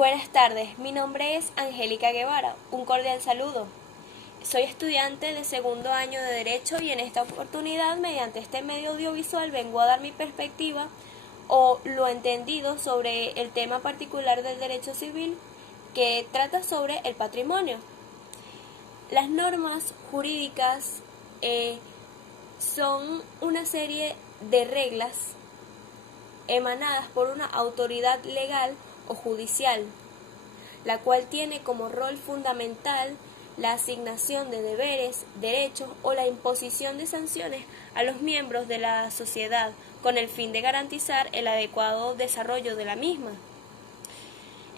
Buenas tardes, mi nombre es Angélica Guevara, un cordial saludo. Soy estudiante de segundo año de Derecho y en esta oportunidad, mediante este medio audiovisual, vengo a dar mi perspectiva o lo entendido sobre el tema particular del derecho civil que trata sobre el patrimonio. Las normas jurídicas son una serie de reglas emanadas por una autoridad legal o judicial, la cual tiene como rol fundamental la asignación de deberes, derechos o la imposición de sanciones a los miembros de la sociedad con el fin de garantizar el adecuado desarrollo de la misma.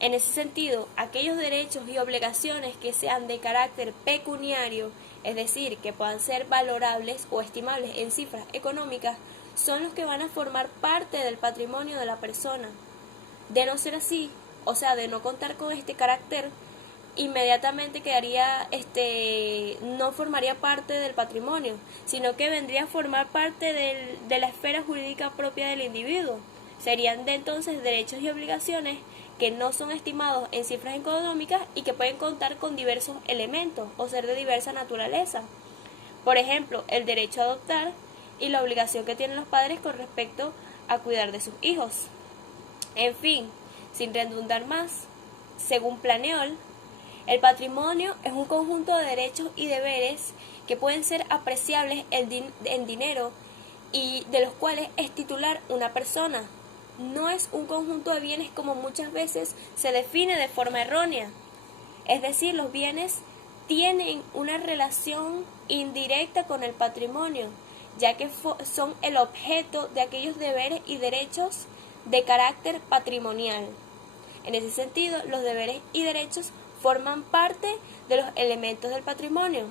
En ese sentido, aquellos derechos y obligaciones que sean de carácter pecuniario, es decir, que puedan ser valorables o estimables en cifras económicas, son los que van a formar parte del patrimonio de la persona. De no ser así, o sea, de no contar con este carácter, inmediatamente quedaría, no formaría parte del patrimonio, sino que vendría a formar parte de la esfera jurídica propia del individuo. Serían de entonces derechos y obligaciones que no son estimados en cifras económicas y que pueden contar con diversos elementos o ser de diversa naturaleza. Por ejemplo, el derecho a adoptar y la obligación que tienen los padres con respecto a cuidar de sus hijos. En fin, sin redundar más, según Planeol, el patrimonio es un conjunto de derechos y deberes que pueden ser apreciables en dinero y de los cuales es titular una persona. No es un conjunto de bienes como muchas veces se define de forma errónea. Es decir, los bienes tienen una relación indirecta con el patrimonio, ya que son el objeto de aquellos deberes y derechos de carácter patrimonial. En ese sentido, los deberes y derechos forman parte de los elementos del patrimonio.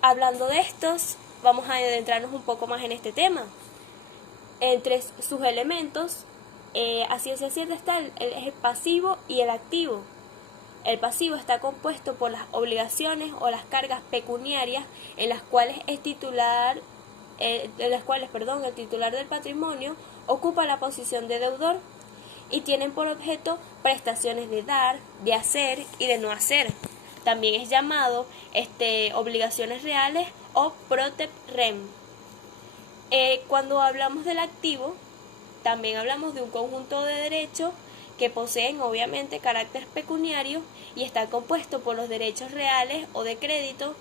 Hablando de estos, vamos a adentrarnos un poco más en este tema. Entre sus elementos, a ciencia cierta está el pasivo y el activo. El pasivo está compuesto por las obligaciones o las cargas pecuniarias en las cuales el titular del patrimonio ocupa la posición de deudor y tienen por objeto prestaciones de dar, de hacer y de no hacer. También es llamado obligaciones reales o protep rem. Cuando hablamos del activo, también hablamos de un conjunto de derechos que poseen obviamente carácter pecuniario y está compuesto por los derechos reales o de crédito,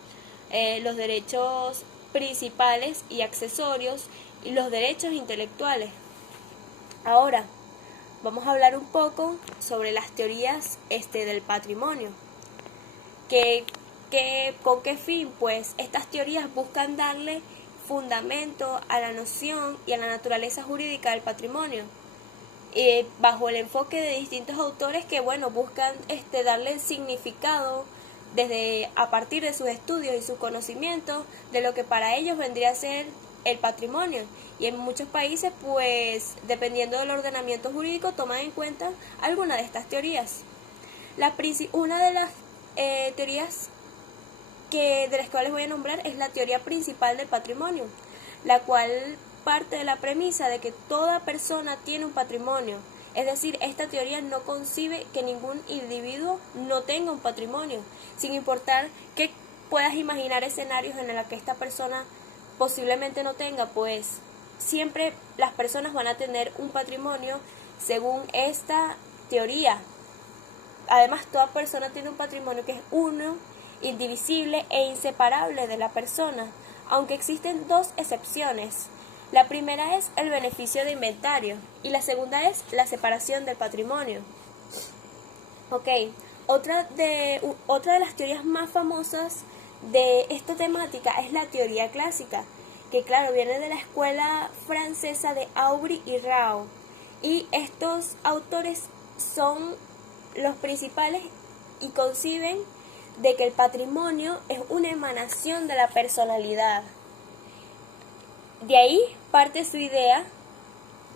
los derechos principales y accesorios y los derechos intelectuales. Ahora, vamos a hablar un poco sobre las teorías del patrimonio. ¿Con qué fin? Pues estas teorías buscan darle fundamento a la noción y a la naturaleza jurídica del patrimonio, bajo el enfoque de distintos autores que buscan darle significado a partir de sus estudios y sus conocimientos de lo que para ellos vendría a ser el patrimonio. Y en muchos países, pues, dependiendo del ordenamiento jurídico, toman en cuenta alguna de estas teorías. Una de las teorías de las cuales voy a nombrar es la teoría principal del patrimonio, la cual parte de la premisa de que toda persona tiene un patrimonio. Es decir, esta teoría no concibe que ningún individuo no tenga un patrimonio, sin importar que puedas imaginar escenarios en los que esta persona posiblemente no tenga, pues siempre las personas van a tener un patrimonio según esta teoría. Además, toda persona tiene un patrimonio que es uno, indivisible e inseparable de la persona, aunque existen dos excepciones. La primera es el beneficio de inventario y la segunda es la separación del patrimonio. Otra de las teorías más famosas de esta temática es la teoría clásica, que claro, viene de la escuela francesa de Aubry y Rao, y estos autores son los principales y conciben de que el patrimonio es una emanación de la personalidad. De ahí parte su idea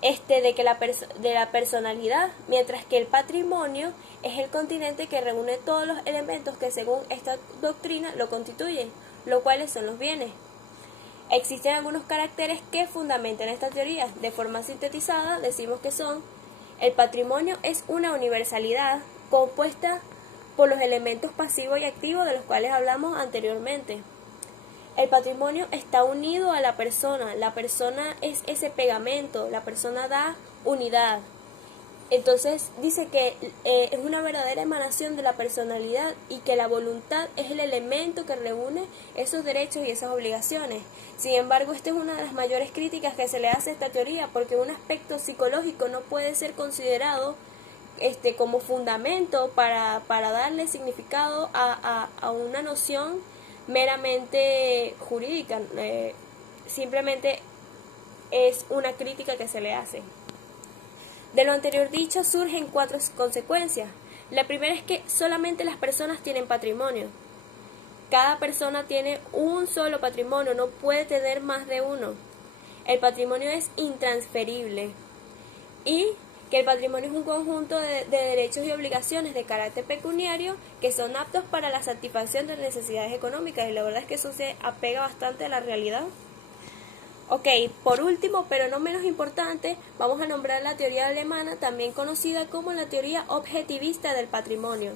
de la personalidad, mientras que el patrimonio es el continente que reúne todos los elementos que según esta doctrina lo constituyen, lo cuales son los bienes. Existen algunos caracteres que fundamentan esta teoría. De forma sintetizada decimos que son El patrimonio es una universalidad compuesta por los elementos pasivos y activos de los cuales hablamos anteriormente. El patrimonio está unido a la persona es ese pegamento, la persona da unidad. Entonces dice que es una verdadera emanación de la personalidad y que la voluntad es el elemento que reúne esos derechos y esas obligaciones. Sin embargo, esta es una de las mayores críticas que se le hace a esta teoría, porque un aspecto psicológico no puede ser considerado como fundamento para darle significado a una noción meramente jurídica. Simplemente es una crítica que se le hace. De lo anterior dicho surgen 4 consecuencias. La primera es que solamente las personas tienen patrimonio. Cada persona tiene un solo patrimonio, no puede tener más de uno. El patrimonio es intransferible. Y que el patrimonio es un conjunto de derechos y obligaciones de carácter pecuniario que son aptos para la satisfacción de necesidades económicas. Y la verdad es que eso se apega bastante a la realidad. Ok, por último, pero no menos importante, vamos a nombrar la teoría alemana, también conocida como la teoría objetivista del patrimonio.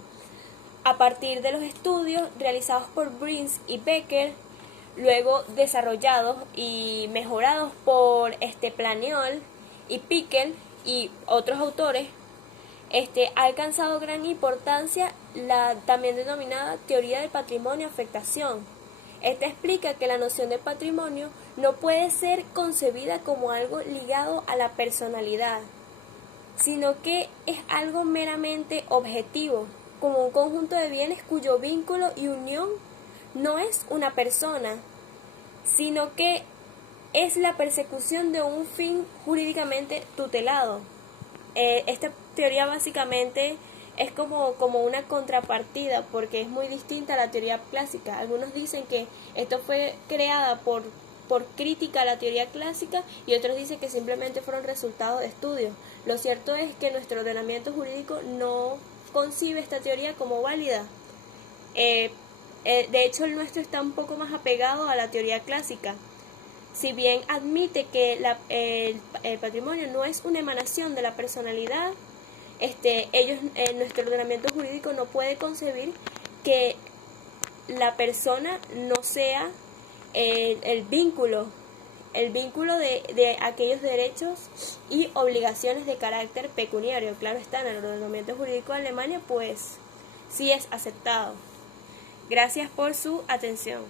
A partir de los estudios realizados por Brins y Becker, luego desarrollados y mejorados por Planiol y Pickel y otros autores, ha alcanzado gran importancia la también denominada teoría del patrimonio-afectación. Esta explica que la noción de patrimonio no puede ser concebida como algo ligado a la personalidad, sino que es algo meramente objetivo, como un conjunto de bienes cuyo vínculo y unión no es una persona, sino que es la persecución de un fin jurídicamente tutelado. Esta teoría básicamente es como una contrapartida, porque es muy distinta a la teoría clásica. Algunos dicen que esto fue creada por crítica a la teoría clásica y otros dicen que simplemente fueron resultados de estudios. Lo cierto es que nuestro ordenamiento jurídico no concibe esta teoría como válida. De hecho, el nuestro está un poco más apegado a la teoría clásica. Si bien admite que el patrimonio no es una emanación de la personalidad, nuestro ordenamiento jurídico no puede concebir que la persona no sea el vínculo de aquellos derechos y obligaciones de carácter pecuniario. Claro está, en el ordenamiento jurídico de Alemania pues sí es aceptado. Gracias por su atención.